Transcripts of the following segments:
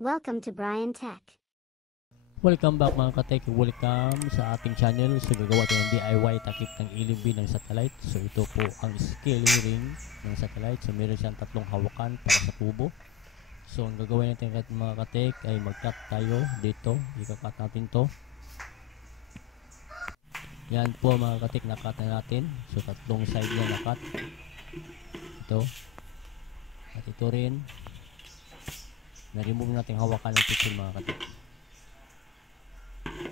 Welcome to Brian Tech. Welcome back mga katek, welcome sa ating channel. So gagawa tayo ng DIY takip ng ilibid ng satellite. So ito po ang scaling ring ng satellite. So meron siyang tatlong hawakan para sa tubo. So ang gagawin natin mga katek ay mag-cut tayo dito. Ika-cut natin to. Yan po mga katek, na-cut na natin. So tatlong side niya na-cut. Ito. At ito rin. Na-remove natin hawakan ng pixel mga katek.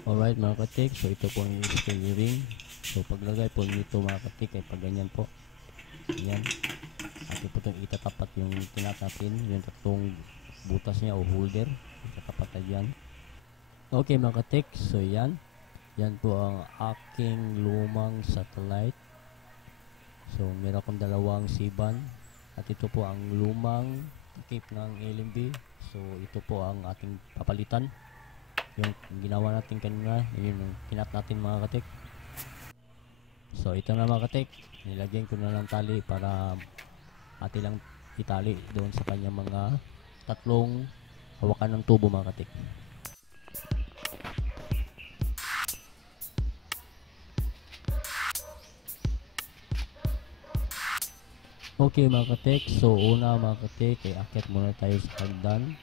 Alright mga katik, so ito po ang scaling ring. So paglagay po nito mga katik ay pag ganyan po. Yan. At ito po itong itatapat yung tinat natin, yung tatlong butas niya o holder. Itatapat na dyan. Okay mga katik, so yan. Yan po ang aking lumang satellite. So meron akong dalawang siban. At ito po ang lumang takip ng LMB. So ito po ang ating papalitan. Yung ginawa natin kanina, yun yung kinat natin mga katik. So ito na mga katik, nilagyan ko na ng tali para ati lang itali doon sa kanya mga tatlong hawakan ng tubo mga katik. Okay mga katik, so una mga katik ay akit muna tayo sa hagdan.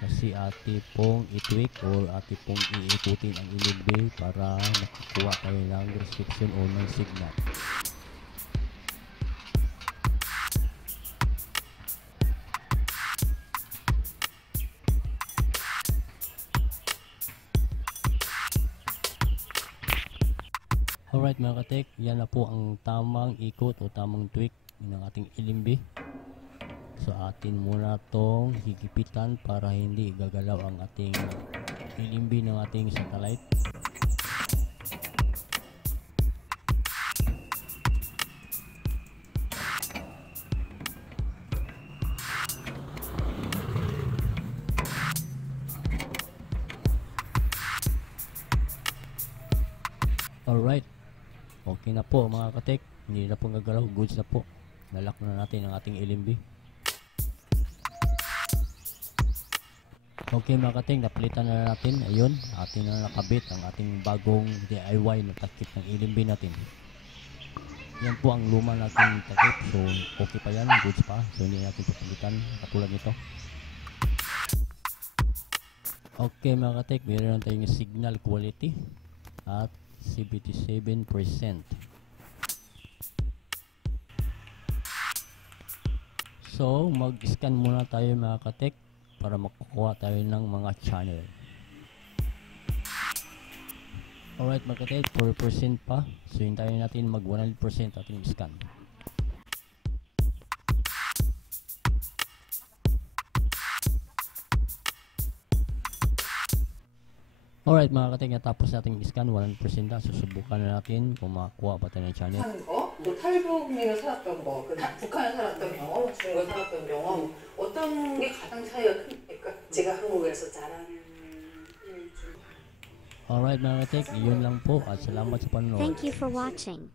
Kasi ati pong i-tweak or ati pong iikutin ang ilibay para makakuha tayo ng restriction o ng signal. Alright mga katek, yan na po ang tamang ikot o tamang tweak ng ating ilibay. So atin muna tong higipitan para hindi gagalaw ang ating ilimbi ng ating satellite. Alright, okay na po mga katek, hindi na po gagalaw, goods na po. Nalock na natin ang ating ilimbi. Okay mga kating, napalitan na natin. Ayun, atin na nakabit ang ating bagong DIY na takip ng ilibay natin. Yan po ang luma natin takip. So okay pa yan, goods pa. So hindi natin papalitan katulad nito. Okay mga katik, meron tayong signal quality at 77%. So mag-scan muna tayo mga katik para makukuha tayo ng mga channel. Alright mga katik, 4% pa. So hintayin natin mag 100% ating scan. Alright mga katik, natapos natin scan 100% na. Susubukan na natin kung makakuha ba tayo ng channel. 하는 거, 뭐 탈북민을 살았던 거, 북한에 살았던 경험, 중국에 살았던 경험, 어떤 게 가장 차이가 큽니까? 제가 한국에서 자란 Alright mga katik, yun lang po at salamat sa panonood. Thank you for watching.